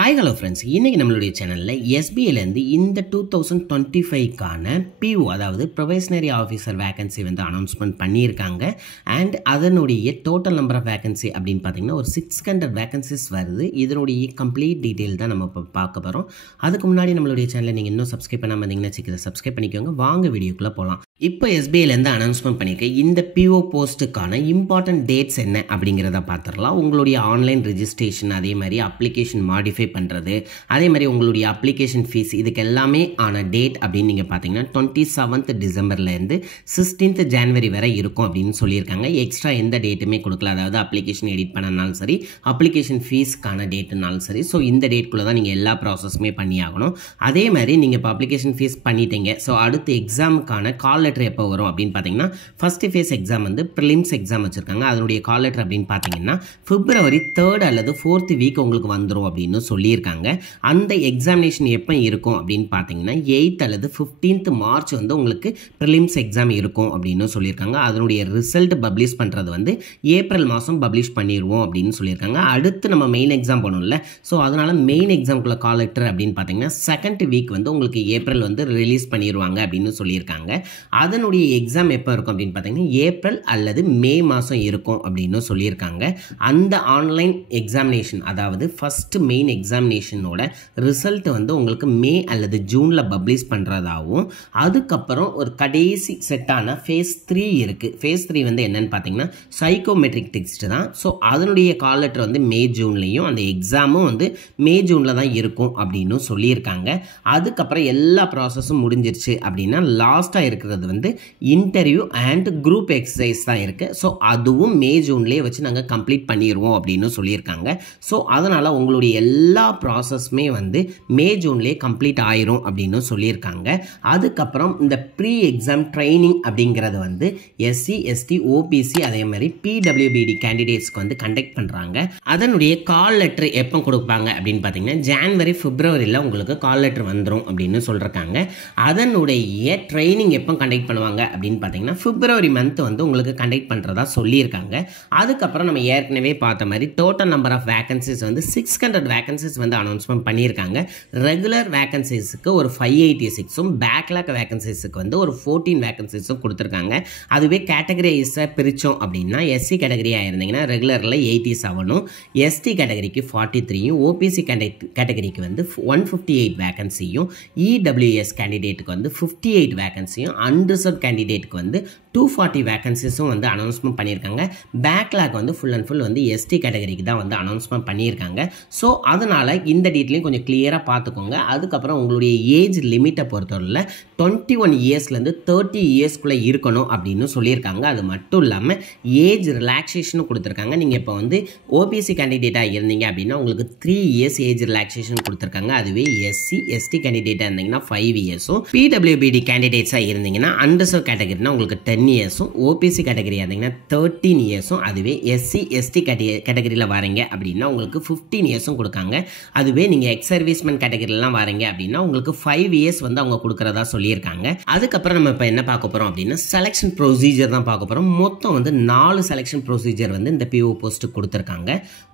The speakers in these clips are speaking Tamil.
ஹாய் ஹலோ ஃப்ரெண்ட்ஸ், இன்றைக்கி நம்மளுடைய சேனலில் எஸ்பிஐலேருந்து இந்த 2025க்கான பிஓ அதாவது ப்ரொபேஷனரி ஆஃபீஸர் வேகன்சி வந்து அனௌன்ஸ்மெண்ட் பண்ணியிருக்காங்க. அண்ட் அதனுடைய டோட்டல் நம்பர் ஆஃப் வேகன்சி அப்படின்னு பார்த்தீங்கன்னா ஒரு 600 வேகன்சிஸ் வருது. இதனுடைய கம்ப்ளீட் டீட்டெயில் தான் நம்ம இப்போ பார்க்க போகிறோம். அதுக்கு முன்னாடி நம்மளுடைய சேனலை நீங்கள் இன்னும் சப்ஸ்கிரைப் பண்ணாமல் இருந்தீங்கன்னா சீக்கிரம் சப்ஸ்கிரைப் பண்ணிக்கோங்க. வாங்க வீடியோக்குள்ளே போகலாம். இப்போ எஸ்பிஐலேருந்து அனௌன்ஸ்மெண்ட் பண்ணியிருக்க இந்த பிஓ போஸ்ட்டுக்கான இம்பார்ட்டன்ட் டேட்ஸ் என்ன அப்படிங்கிறத பார்த்துடலாம். உங்களுடைய ஆன்லைன் ரெஜிஸ்ட்ரேஷன், அதே மாதிரி அப்ளிகேஷன் மாடிஃபை பண்ணுறது, அதே மாதிரி உங்களுடைய அப்ளிகேஷன் ஃபீஸ், இதுக்கு எல்லாமே ஆன டேட் அப்படின்னு நீங்கள் பார்த்தீங்கன்னா 27th டிசம்பர்லேருந்து 16th ஜனவரி வரை இருக்கும் அப்படின்னு சொல்லியிருக்காங்க. எக்ஸ்ட்ரா எந்த டேட்டுமே கொடுக்கல. அதாவது அப்ளிகேஷன் எடிட் பண்ணனாலும் சரி, அப்ளிகேஷன் ஃபீஸ்க்கான டேட்டுனாலும் சரி. ஸோ இந்த டேட்குள்ளே தான் நீங்கள் எல்லா ப்ராசஸுமே பண்ணி ஆகணும். அதே மாதிரி நீங்கள் இப்போ அப்ளிகேஷன் ஃபீஸ் பண்ணிட்டீங்க. ஸோ அடுத்து எக்ஸாமுக்கான கால் லெட்டர் எப்போ வரும் அப்படின்னு பார்த்தீங்கன்னா ஃபர்ஸ்ட் ஃபேஸ் எக்ஸாம் வந்து ப்ரிலிம்ஸ் எக்ஸாம் வச்சுருக்காங்க. அதனுடைய கால் லெட்டர் அப்படின்னு பார்த்தீங்கன்னா February 3rd அல்லது 4th வீக் உங்களுக்கு வந்துடும் அப்படின்னு சொல்லியிருக்காங்க. அந்த எக்ஸாமினேஷன் எப்போ இருக்கும் அப்படின்னு பார்த்தீங்கன்னா 8th அல்லது 15th மார்ச் வந்து உங்களுக்கு ப்ரிலிம்ஸ் எக்ஸாம் இருக்கும் அப்படின்னு சொல்லியிருக்காங்க. அதனுடைய ரிசல்ட் பப்ளிஷ் பண்ணுறது வந்து ஏப்ரல் மாதம் பப்ளிஷ் பண்ணிடுவோம் அப்படின்னு சொல்லியிருக்காங்க. அடுத்து நம்ம மெயின் எக்ஸாம் போகணும்ல, ஸோ அதனால் மெயின் எக்ஸாம்குள்ள கால் லெட்டர் அப்படின்னு பார்த்தீங்கன்னா செகண்ட் வீக் வந்து உங்களுக்கு ஏப்ரல் வந்து ரிலீஸ் பண்ணிடுவாங்க அப்படின்னு சொல்லியிருக்காங்க. அதனுடைய எக்ஸாம் எப்போ இருக்கும் அப்படின்னு பார்த்தீங்கன்னா ஏப்ரல் அல்லது மே மாதம் இருக்கும் அப்படின்னு சொல்லியிருக்காங்க. அந்த ஆன்லைன் எக்ஸாமினேஷன் அதாவது ஃபர்ஸ்ட் மெயின் எக்ஸாமினேஷனோட ரிசல்ட் வந்து உங்களுக்கு மே அல்லது ஜூனில் பப்ளிஷ் பண்ணுறதாகவும், அதுக்கப்புறம் ஒரு கடைசி செட்டான ஃபேஸ் 3 இருக்குது. ஃபேஸ் 3 வந்து என்னன்னு பார்த்தீங்கன்னா சைக்கோமெட்ரிக் டெஸ்ட் தான். ஸோ அதனுடைய கால் லெட்டர் வந்து மே ஜூன்லேயும், அந்த எக்ஸாமும் வந்து மே ஜூனில் தான் இருக்கும் அப்படின்னு சொல்லியிருக்காங்க. அதுக்கப்புறம் எல்லா ப்ராசஸும் முடிஞ்சிருச்சு அப்படின்னா லாஸ்ட்டாக இருக்கிறது வந்து இன்டர்வியூ அண்ட் குரூப் எக்ஸசைஸ் தான் இருக்குது. ஸோ அதுவும் மே ஜூன்லேயே வச்சு நாங்கள் கம்ப்ளீட் பண்ணிடுவோம் அப்படின்னு சொல்லியிருக்காங்க. ஸோ அதனால் உங்களுடைய எல்லா ப்ராசஸுமே வந்து மே ஜூன்லேயே கம்ப்ளீட் ஆயிரும் அப்படின்னு சொல்லியிருக்காங்க. அதுக்கப்புறம் இந்த ப்ரீ எக்ஸாம் ட்ரைனிங் அப்படிங்கிறது வந்து எஸ்சி, எஸ்டி, ஓபிசி அதே மாதிரி பிடபிள்யூபிடி கேண்டிடேட்ஸ்க்கு வந்து கண்டக்ட் பண்ணுறாங்க. அதனுடைய கால் லெட்டர் எப்போ கொடுப்பாங்க அப்படின்னு பார்த்தீங்கன்னா ஜனவரி பிப்ரவரியில் உங்களுக்கு கால் லெட்டர் வந்துடும் அப்படின்னு சொல்லியிருக்காங்க. அதனுடைய ட்ரைனிங் எப்போ கண்டக்ட் பண்ணுவாங்க அப்படின்னு பார்த்தீங்கன்னா பிப்ரவரி மந்த் வந்து உங்களுக்கு கண்டக்ட் பண்ணுறதா சொல்லியிருக்காங்க. அதுக்கப்புறம் நம்ம ஏற்கனவே பார்த்த மாதிரி டோட்டல் நம்பர் ஆஃப் வேகன்சிஸ் வந்து 600 வேகன்சிஸ் வந்து அனௌன்ஸ்மெண்ட் பண்ணியிருக்காங்க. ரெகுலர் வேகன்சிஸுக்கு ஒரு 586ம், பேக்லாக் வேகன்சிஸுக்கு வந்து ஒரு 14 வேகன்சிஸும் கொடுத்துருக்காங்க. அதுவே கேட்டகரிஸை பிரித்தோம் அப்படின்னா எஸ்சி கேட்டகரியாக இருந்தீங்கன்னா ரெகுலரில் 87ம், எஸ்டி கேட்டகரிக்கு 43யும், ஓபிசி கேட்டகரிக்கு வந்து 158 வேகன்சியும், இடபிள்யூஎஸ் கேண்டிடேட்டுக்கு வந்து 58 வேகன்சியும், அன்ரிசர்வ் கேண்டிடேட்டுக்கு வந்து 240 வேகன்சிஸும் வந்து அனௌன்ஸ்மெண்ட் பண்ணியிருக்காங்க. பேக்லாக் வந்து ஃபுல் அண்ட் ஃபுல் வந்து எஸ்டி கேட்டகரிக்கு தான் வந்து அனௌன்ஸ்மெண்ட் பண்ணியிருக்காங்க. ஸோ அதனால் இந்த டீட்டெயிலையும் கொஞ்சம் கிளியராக பார்த்துக்கோங்க. அதுக்கப்புறம் உங்களுடைய ஏஜ் லிமிட்டை பொறுத்தவரையில் 21 இயர்ஸ்லேருந்து 30 இயர்ஸ்க்குள்ளே இருக்கணும் அப்படின்னு சொல்லியிருக்காங்க. அது மட்டும் இல்லாமல் ஏஜ் ரிலாக்ஸேஷனும் கொடுத்துருக்காங்க. நீங்கள் இப்போ வந்து ஓபிசி கேண்டிடேட்டாக இருந்தீங்க அப்படின்னா உங்களுக்கு 3 இயர்ஸ் ஏஜ் ரிலாக்ஸேஷன் கொடுத்துருக்காங்க. அதுவே எஸ்சி, எஸ்டி கேண்டிடேட்டாக இருந்தீங்கன்னா 5 இயர்ஸும், பிடபிள்யூபிடி கேண்டிடேட்ஸாக இருந்தீங்கன்னா அண்டர்சர்வ் கேட்டகரினா உங்களுக்கு 10 இயர்ஸும், ஓபிசி கேட்டகரியாக இருந்தீங்கன்னா 13 இயர்ஸும், அதுவே எஸ்சி, எஸ்டி கேட்டகரியில் வரீங்க அப்படின்னா உங்களுக்கு 15 இயர்ஸும் கொடுக்காங்க. அதுவே நீங்கள் எக்ஸ் சர்வீஸ்மேன் கேட்டகரியிலாம் வரீங்க அப்படின்னா உங்களுக்கு 5 இயர்ஸ் வந்து அவங்க கொடுக்குறதா சொல்லியிருக்காங்க. அதுக்கப்புறம் நம்ம இப்போ என்ன பார்க்க போகிறோம் அப்படின்னா செலெக்ஷன் ப்ரொசீஜர் தான் பார்க்க போகிறோம். மொத்தம் வந்து 4 செலெக்ஷன் ப்ரொசீஜர் வந்து இந்த பிஓ போஸ்ட்டு கொடுத்துருக்காங்க.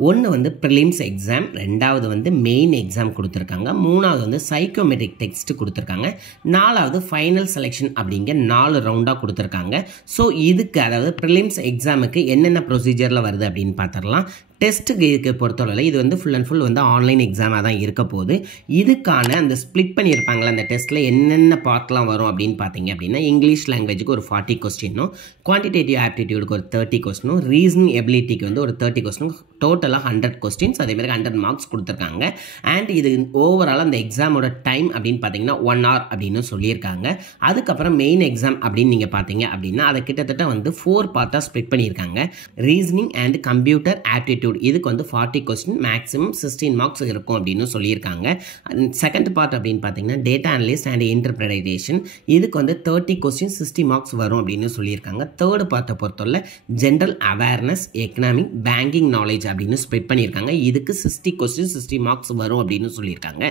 ஒன்று வந்து ப்ரிலிம்ஸ் எக்ஸாம், ரெண்டாவது வந்து மெயின் எக்ஸாம் கொடுத்துருக்காங்க, மூணாவது வந்து சைக்கோமெட்ரிக் டெஸ்ட் கொடுத்துருக்காங்க, நாலாவது ஃபைனல் செலெக்ஷன் அப்படிங்கிற 4 ரவுண்டாக கொடுத்துருக்காங்க. ஸோ இதுக்கு அதாவது ப்ரிலிம்ஸ் எக்ஸாமுக்கு என்னென்ன ப்ரொசீஜரில் வருது அப்படின்னு பார்த்துடலாம். டெஸ்ட்டுக்கு பொறுத்தவரை இது வந்து ஃபுல் அண்ட் ஃபுல் வந்து ஆன்லைன் எக்ஸாமாக தான் இருக்க போகுது. இதுக்கான அந்த ஸ்ப்ளிட் பண்ணியிருப்பாங்களா அந்த டெஸ்ட்டில் என்னென்ன பார்ட்லாம் வரும் அப்படின்னு பார்த்தீங்க அப்படின்னா இங்கிலீஷ் லாங்குவேஜுக்கு ஒரு 40 கொஸ்டினும், குவான்டிடேட்டிவ் ஆப்டிடியூடுக்கு ஒரு 30 கொஸ்டினும், ரீசனிங் எபிலிட்டிக்கு வந்து ஒரு 30 கொஸ்டினும், டோட்டலாக 100 கொஸ்டின்ஸ், அதேமாதிரி 100 மார்க்ஸ் கொடுத்துருக்காங்க. அண்ட் இது ஓவரால் அந்த எக்ஸாமோட டைம் அப்படின்னு பார்த்தீங்கன்னா 1 hour அப்படின்னு சொல்லியிருக்காங்க. அதுக்கப்புறம் மெயின் எக்ஸாம் அப்படின்னு நீங்கள் பார்த்தீங்க அப்படின்னா அதை கிட்டத்தட்ட வந்து 4 பார்ட்டாக ஸ்ப்ளிட் பண்ணியிருக்காங்க. ரீசனிங் அண்ட் கம்ப்யூட்டர் ஆப்டிடியூட் இதுக்கு வந்து 40 கொஸ்டின், மேக்ஸிமம் 16 மார்க்ஸ் இருக்கும் அப்படின்னு சொல்லியிருக்காங்க. செகண்ட் பார்ட் அப்படின்னு பார்த்தீங்கன்னா டேட்டா அனலிஸ்ட் அண்ட் இன்டர்பிரேஷன் இதுக்கு வந்து 30 கொஸ்டின், 60 மார்க்ஸ் வரும் அப்படின்னு சொல்லியிருக்காங்க. தேர்ட் பார்ட்டை பொறுத்தவரை general awareness, economic, banking knowledge அப்படின்னு ஸ்ப்ளிட் பண்ணியிருக்காங்க. இதுக்கு 60 கொஸ்டின் 60 மார்க்ஸ் வரும் அப்படின்னு சொல்லியிருக்காங்க.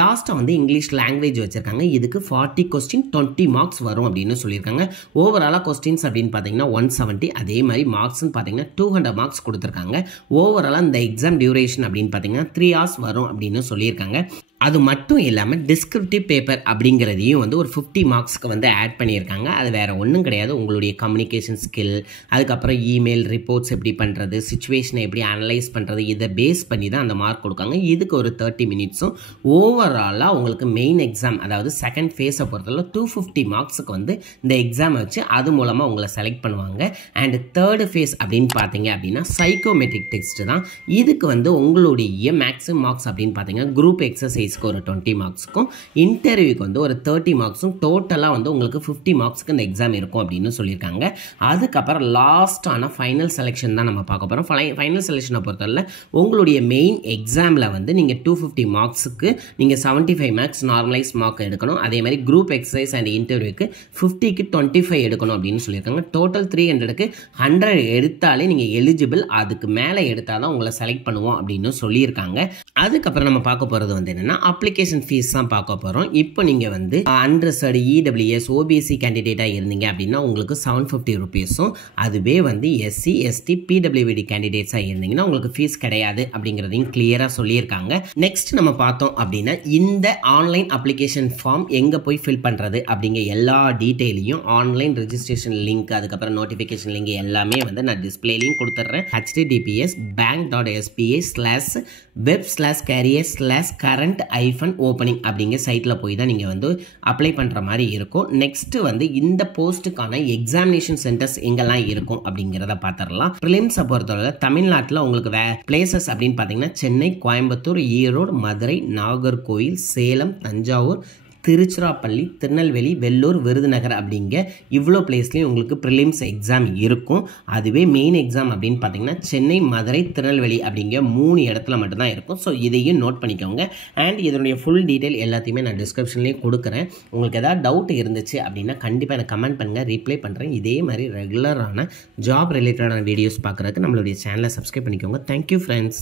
லாஸ்ட்டாக வந்து இங்கிலீஷ் லாங்குவேஜ் வச்சுருக்காங்க. இதுக்கு 40 கொஸ்டின் 20 மார்க்ஸ் வரும் அப்படின்னு சொல்லியிருக்காங்க. ஓவராலாக கொஸ்டின்ஸ் அப்படின்னு பார்த்தீங்கன்னா 170, அதே மாதிரி மார்க்ஸ்ன்னு பார்த்தீங்கன்னா 200 மார்க்ஸ் கொடுத்துருக்காங்க. ஓவராலாக இந்த எக்ஸாம் டியூரேஷன் அப்படின்னு பார்த்தீங்கன்னா 3 hours வரும் அப்படின்னு சொல்லியிருக்காங்க. அது மட்டும் இல்லாமல் டிஸ்கிரிப்டிவ் பேப்பர் அப்படிங்கிறதையும் வந்து ஒரு 50 மார்க்ஸ்க்கு வந்து ஆட் பண்ணியிருக்காங்க. அது வேறு ஒன்றும் கிடையாது, உங்களுடைய கம்யூனிகேஷன் ஸ்கில், அதுக்கப்புறம் இமெயில் ரிப்போர்ட்ஸ் எப்படி பண்ணுறது, சிச்சுவேஷனை எப்படி அனலைஸ் பண்ணுறது, இதை பேஸ் பண்ணி தான் அந்த மார்க் கொடுக்காங்க. இதுக்கு ஒரு 30 மினிட்ஸும் ஓவராலாக உங்களுக்கு மெயின் எக்ஸாம் அதாவது செகண்ட் ஃபேஸை பொறுத்தவரை 250 மார்க்ஸுக்கு வந்து இந்த எக்ஸாமை வச்சு அது மூலமாக உங்களை செலக்ட் பண்ணுவாங்க. அண்ட் தேர்டு ஃபேஸ் அப்படின்னு பார்த்தீங்க அப்படின்னா சைக்கோமெட்ரிக் டெஸ்ட் தான். இதுக்கு வந்து உங்களுடைய மேக்ஸிமம் மார்க்ஸ் அப்படின்னு பார்த்தீங்கன்னா குரூப் எக்ஸசைஸ் ஒரு 20 மார்க்ஸ்க்கும் இன்டர்வியூக்கு வந்து ஒரு 30 மார்க்ஸும் டோட்டலாக வந்து உங்களுக்கு 50 மார்க்ஸ்க்கு இந்த எக்ஸாம் இருக்கும் அப்படின்னு சொல்லியிருக்காங்க. அதுக்கப்புறம் லாஸ்ட்டான ஃபைனல் செலெக்ஷன் தான் நம்ம பார்க்க போகிறோம். ஃபைனல் செலெக்ஷனை பொறுத்தவரை உங்களுடைய மெயின் எக்ஸாமில் வந்து நீங்கள் 250 மார்க்ஸுக்கு நீங்கள் 75 மார்க்ஸ் நார்மலைஸ் மார்க் எடுக்கணும். அதே மாதிரி குரூப் எக்ஸசைஸ் அண்ட் இன்டர்வியூக்கு 50க்கு 25 எடுக்கணும் அப்படின்னு சொல்லியிருக்காங்க. டோட்டல் 300க்கு 100 எடுத்தாலே நீங்கள் எலிஜிபிள், அதுக்கு மேலே எடுத்தால் தான் உங்களை செலக்ட் பண்ணுவோம் அப்படின்னு சொல்லியிருக்காங்க. அதுக்கப்புறம் நம்ம பார்க்க போகிறது வந்து என்னென்னா அப்ளிகேஷன் ஃபீஸ் தான் பார்க்க போகிறோம். இப்போ நீங்கள் வந்து அன்ரிசர்வ்டு இடபிள்யூஎஸ் ஓபிசி கேண்டிடேட்டாக இருந்தீங்க அப்படின்னா உங்களுக்கு 750 ருபீஸும், அதுவே வந்து எஸ்சி எஸ்டி பிடபிள்யூடி கேண்டிடேட்ஸாக இருந்தீங்கன்னா உங்களுக்கு ஃபீஸ் கிடையாது அப்படிங்கிறதையும் கிளியராக சொல்லியிருக்காங்க. நெக்ஸ்ட் நம்ம பார்த்தோம் அப்படின்னா இந்த ஆன்லைன் அப்ளிகேஷன் ஃபார்ம் எங்கே போய் ஃபில் பண்ணுறது அப்படிங்கிற எல்லா டீட்டெயிலையும் ஆன்லைன் ரெஜிஸ்ட்ரேஷன் லிங்க் அதுக்கப்புறம் நோட்டிஃபிகேஷன் லிங்க் எல்லாமே வந்து நான் டிஸ்பிளேலையும் கொடுத்துட்றேன். https://web/career/current-opening அப்படிங்கிற சைட்டில் போய் தான் நீங்கள் வந்து அப்ளை பண்ணுற மாதிரி இருக்கும். நெக்ஸ்ட்டு வந்து இந்த போஸ்ட்டுக்கான எக்ஸாமினேஷன் சென்டர்ஸ் எங்கெல்லாம் இருக்கும் அப்படிங்கிறத பார்த்துடலாம். ப்ரிலிம்ஸை பொறுத்தவரை தமிழ்நாட்டில் உங்களுக்கு பிளேசஸ் அப்படின்னு பார்த்தீங்கன்னா சென்னை, கோயம்புத்தூர், ஈரோடு, மதுரை, நாகர்கோவில், சேலம், தஞ்சாவூர், திருச்சிராப்பள்ளி, திருநெல்வேலி, வெள்ளூர், விருதுநகர் அப்படிங்க இவ்வளோ பிளேஸ்லேயும் உங்களுக்கு ப்ரிலிம்ஸ் எக்ஸாம் இருக்கும். அதுவே மெயின் எக்ஸாம் அப்படின்னு பார்த்தீங்கன்னா சென்னை, மதுரை, திருநெல்வேலி அப்படிங்கிற 3 இடத்துல மட்டும்தான் இருக்கும். ஸோ இதையும் நோட் பண்ணிக்கோங்க. அண்ட் இதனுடைய ஃபுல் டீட்டெயில் எல்லாத்தையுமே நான் டிஸ்கிரிப்ஷன்லேயும் கொடுக்குறேன். உங்களுக்கு ஏதாவது டவுட் இருந்துச்சு அப்படின்னா கண்டிப்பாக எனக்கு கமெண்ட் பண்ணுங்கள், ரிப்ளை பண்ணுறேன். இதே மாதிரி ரெகுலரான ஜாப் ரிலேட்டடான வீடியோஸ் பார்க்குறதுக்கு நம்மளுடைய சேனலை சப்ஸ்கிரைப் பண்ணிக்கோங்க. Thank you friends.